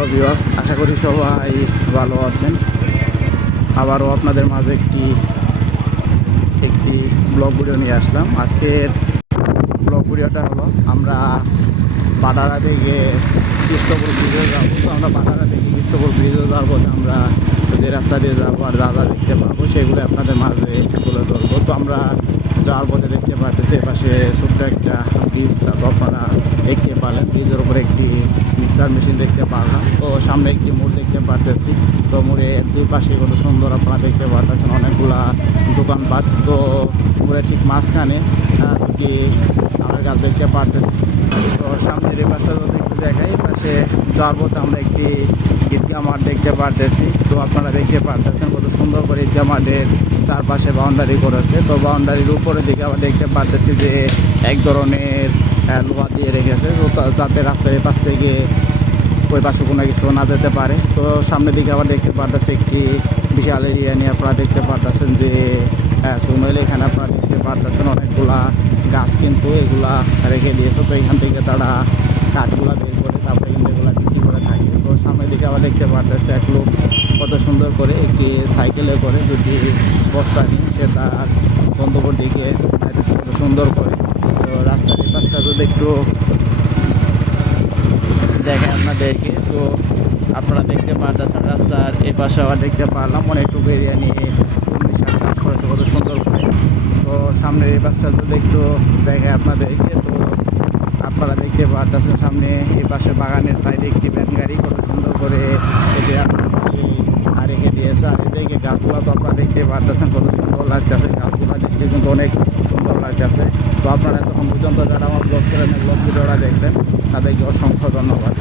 Hello viewers, আশা করি সবাই ভালো আছেন। আবারও আপনাদের মাঝে একটি ব্লগ ভিডিও নিয়ে আসলাম। আজকের ব্লগ ভিডিওটা হলো আমরা বাটারা থেকে কৃষ্ণপুর ব্রিজে যাবো। তো আমরা বাটারা থেকে কৃষ্ণপুর ব্রিজে যাবো, আমরা যে রাস্তা দিয়ে যাবো আর যা যা দেখতে পাবো সেগুলো আপনাদের মাঝে তুলে ধরবো। তো আমরা যাওয়ার পথে দেখতে পাচ্ছি এপাশে ছোট্ট একটা ব্রিজ, তারপর আপনারা দেখতে পারলেন ব্রিজের উপরে একটি মিক্সার মেশিন দেখতে পারলাম। তো সামনে একটি মোড় দেখতে পারতেছি। তো মোড়ের দুই পাশে কত সুন্দর আপনারা দেখতে পারতেছেন অনেকগুলা দোকানপাট। তো মোড়ের ঠিক মাঝখানে দুটি আমার গাছ দেখতে পারতেছি। তো সামনের এই পাশটা যদি একটু দেখাই, পাশে যাওয়ার পথে আমরা একটি ঈদগাহ মাঠ দেখতে পারতেছি। তো আপনারা দেখতে পারতেছেন কত সুন্দর করে ঈদগাহ মাঠের চারপাশে বাউন্ডারি করেছে। তো বাউন্ডারির উপরে দিকে আবার দেখতে পারতেছি যে এক ধরনের লোহা দিয়ে রেখেছে, তো যাতে রাস্তার পাশ থেকে ওই পাশে কোনো কিছু না যেতে পারে। তো সামনের দিকে আবার দেখতে পারতেছি একটি বিশাল এরিয়া নিয়ে আপনারা দেখতে পারতেছেন যে সুমেল, এখানে আপনারা দেখতে পারতেছেন অনেকগুলা গাছ কিন্তু এগুলা রেখে দিয়েছে। তো এখান থেকে তারা কাঠগুলা বের করে তারপরে কিন্তু এগুলা বিক্রি করে থাকে। তো সামনের দিকে আবার দেখতে পারতেছে এক লোক কত সুন্দর করে একটি সাইকেলে করে দুটি বস্তা নিয়ে সে তার গন্তব্যের দিকে যাইতেছে কত সুন্দর করে। তো রাস্তার এই পাশটা যদি একটু দেখেন আপনাদেরকে, তো আপনারা দেখতে পারতেছেন রাস্তার এই পাশে আবার দেখতে পারলাম অনেকটুকু এরিয়া নিয়ে চাষ করেছে কত সুন্দর করে। তো সামনের এই পাশটা যদি একটু দেখে আপনাদেরকে, তো আপনারা দেখতে পারতেছেন সামনে এই পাশে বাগানের সাইডে একটি ভ্যান গাড়ি কত সুন্দর করে এটি রাস্তার পাশে আর রেখে দিয়েছে। আর এদিকে গাছগুলো তো আপনারা দেখতে পারতেছেন কত সুন্দর লাগতেছে, গাছগুলো দেখতে কিন্তু অনেক সুন্দর লাগতেছে। তো আপনারা এতক্ষণ পর্যন্ত যারা আমার ব্লগ ভিডিওটা দেখলেন তাদেরকে অসংখ্য ধন্যবাদ।